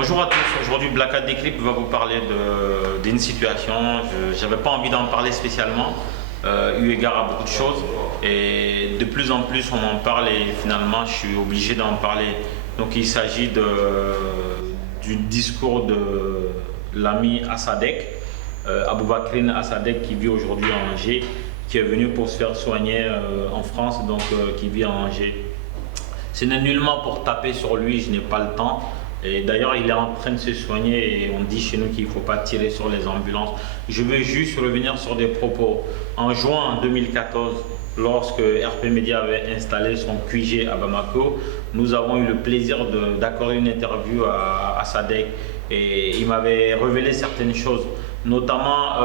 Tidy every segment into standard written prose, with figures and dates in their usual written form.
Bonjour à tous, aujourd'hui Black Hat Décrypte va vous parler d'une situation, je n'avais pas envie d'en parler spécialement, eu égard à beaucoup de choses et de plus en plus on m'en parle et finalement je suis obligé d'en parler. Donc il s'agit du discours de l'ami Assadek, Aboubakrin Assadek qui vit aujourd'hui à Angers, qui est venu pour se faire soigner en France, donc qui vit à Angers. Ce n'est nullement pour taper sur lui, je n'ai pas le temps. Et d'ailleurs, il est en train de se soigner et on dit chez nous qu'il ne faut pas tirer sur les ambulances. Je veux juste revenir sur des propos. En juin 2014, lorsque RP Media avait installé son QG à Bamako, nous avons eu le plaisir d'accorder une interview à Sadek et il m'avait révélé certaines choses, notamment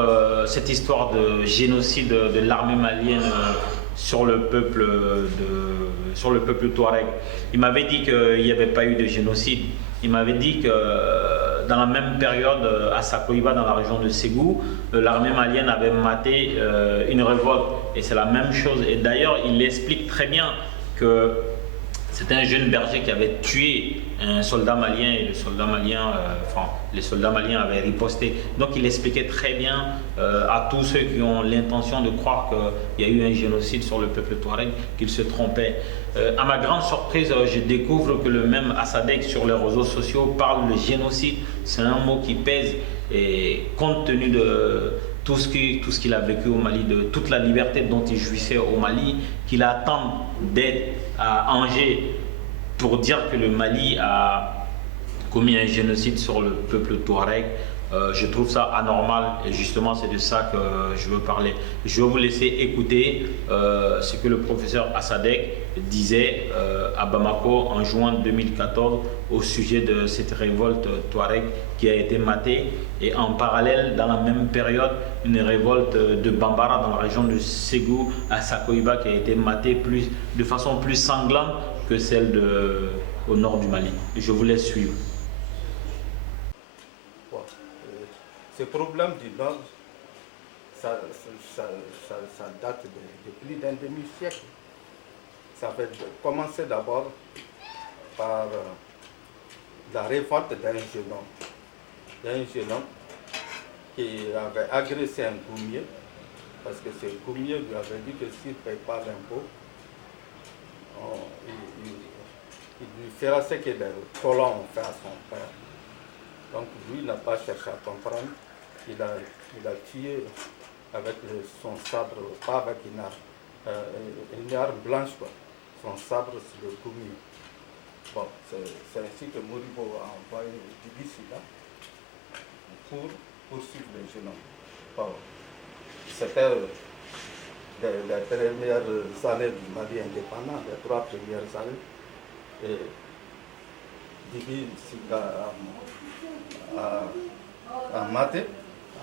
cette histoire de génocide de l'armée malienne sur le peuple Touareg. Il m'avait dit qu'il n'y avait pas eu de génocide. Il m'avait dit que dans la même période, à Sakoiba, dans la région de Ségou, l'armée malienne avait maté une révolte. Et c'est la même chose. Et d'ailleurs, il explique très bien que c'était un jeune berger qui avait tué un soldat malien et les soldats maliens avaient riposté. Donc il expliquait très bien à tous ceux qui ont l'intention de croire qu'il y a eu un génocide sur le peuple touareg qu'ils se trompaient. À ma grande surprise, je découvre que le même Assadek sur les réseaux sociaux parle de génocide. C'est un mot qui pèse et compte tenu de tout ce qu'il a vécu au Mali, de toute la liberté dont il jouissait au Mali, qu'il attend d'être à Angers pour dire que le Mali a commis un génocide sur le peuple touareg. Je trouve ça anormal et justement c'est de ça que je veux parler. Je vais vous laisser écouter ce que le professeur Assadek disait à Bamako en juin 2014 au sujet de cette révolte touareg qui a été matée et en parallèle dans la même période une révolte de Bambara dans la région de Ségou à Sakoiba qui a été matée de façon plus sanglante que celle au nord du Mali. Je vous laisse suivre. Ce problème du Nord, ça date de plus d'un demi-siècle. Ça avait commencé d'abord par la révolte d'un jeune homme qui avait agressé un goumier, parce que ce goumier lui avait dit que s'il ne paye pas l'impôt, il lui fera ce que les colons ont fait à son père. Donc lui n'a pas cherché à comprendre. Il a tué avec son sabre, pas avec une arme blanche, quoi. Son sabre sur le goumier. Bon, c'est ainsi que Moribo a envoyé Dibissi là pour poursuivre les jeunes hommes. Bon, c'était les premières années du Mali indépendant, les 3 premières années. Et Dibissi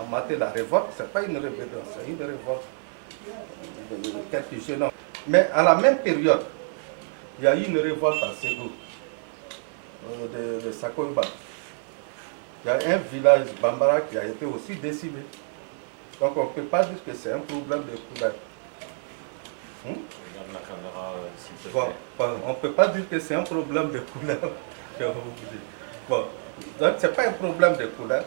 a maté la révolte. Ce n'est pas une rébellion, c'est une révolte de quelques jeunes hommes. Mais à la même période, il y a eu une révolte à Ségou, de Sakoiba. Il y a un village Bambara qui a été aussi décimé. Donc on ne peut pas dire que c'est un problème de couleur. Regarde la caméra, s'il te plaît. Bon, on ne peut pas dire que c'est un problème de couleur. Bon, donc ce n'est pas un problème de couleur,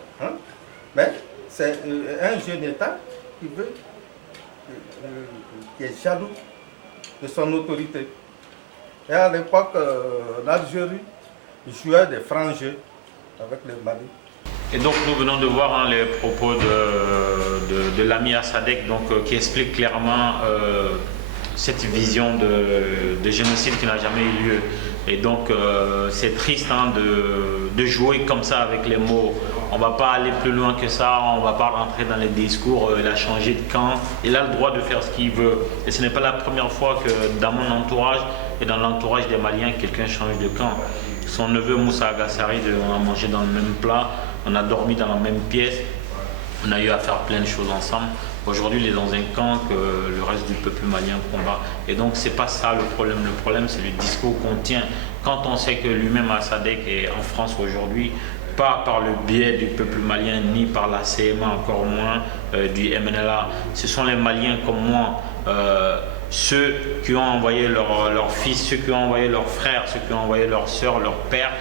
mais c'est un jeune État qui est jaloux de son autorité. Et à l'époque, l'Algérie jouait des francs jeux avec le Mali. Et donc nous venons de voir les propos de l'ami Assadek qui explique clairement cette vision de génocide qui n'a jamais eu lieu. Et donc c'est triste de jouer comme ça avec les mots. On ne va pas aller plus loin que ça, on ne va pas rentrer dans les discours, il a changé de camp, il a le droit de faire ce qu'il veut. Et ce n'est pas la première fois que dans mon entourage et dans l'entourage des Maliens, quelqu'un change de camp. Son neveu Moussa Agassari, on a mangé dans le même plat, on a dormi dans la même pièce, on a eu à faire plein de choses ensemble. Aujourd'hui, il est dans un camp que le reste du peuple malien combat. Et donc, ce n'est pas ça le problème. Le problème, c'est le discours qu'on tient. Quand on sait que lui-même, Assadek, est en France aujourd'hui, pas par le biais du peuple malien, ni par la CMA, encore moins du MNLA. Ce sont les Maliens comme moi, ceux qui ont envoyé leurs fils, ceux qui ont envoyé leurs frères, ceux qui ont envoyé leurs soeurs, leurs pères,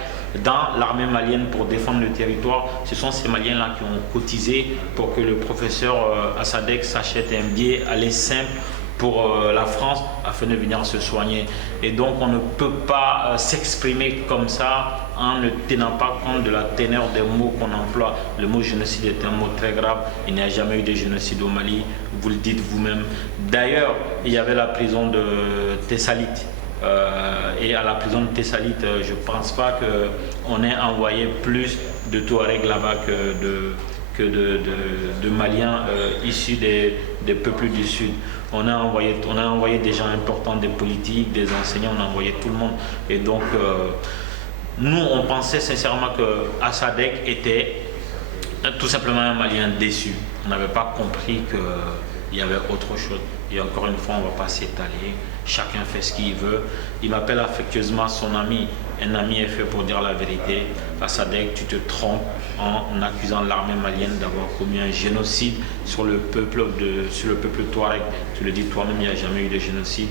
dans l'armée malienne pour défendre le territoire. Ce sont ces Maliens-là qui ont cotisé pour que le professeur Assadek s'achète un billet aller simple pour la France afin de venir se soigner. Et donc on ne peut pas s'exprimer comme ça en ne tenant pas compte de la teneur des mots qu'on emploie. Le mot génocide est un mot très grave. Il n'y a jamais eu de génocide au Mali, vous le dites vous-même. D'ailleurs, il y avait la prison de Tessalit. Et à la prison de Tessalit, je ne pense pas qu'on ait envoyé plus de Touaregs là-bas que de Maliens issus des peuples du Sud. On a envoyé des gens importants, des politiques, des enseignants, on a envoyé tout le monde. Et donc, nous, on pensait sincèrement que Assadek était tout simplement un Malien déçu. On n'avait pas compris qu'il y avait autre chose. Et encore une fois, on ne va pas s'étaler. Chacun fait ce qu'il veut. Il m'appelle affectueusement son ami. Un ami est fait pour dire la vérité. Assadek, tu te trompes en accusant l'armée malienne d'avoir commis un génocide sur le peuple Touareg. Tu le dis toi-même, il n'y a jamais eu de génocide.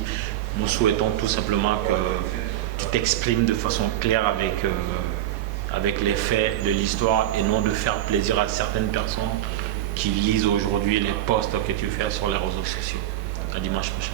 Nous souhaitons tout simplement que tu t'exprimes de façon claire avec les faits de l'histoire et non de faire plaisir à certaines personnes qui lisent aujourd'hui les posts que tu fais sur les réseaux sociaux. À dimanche prochain.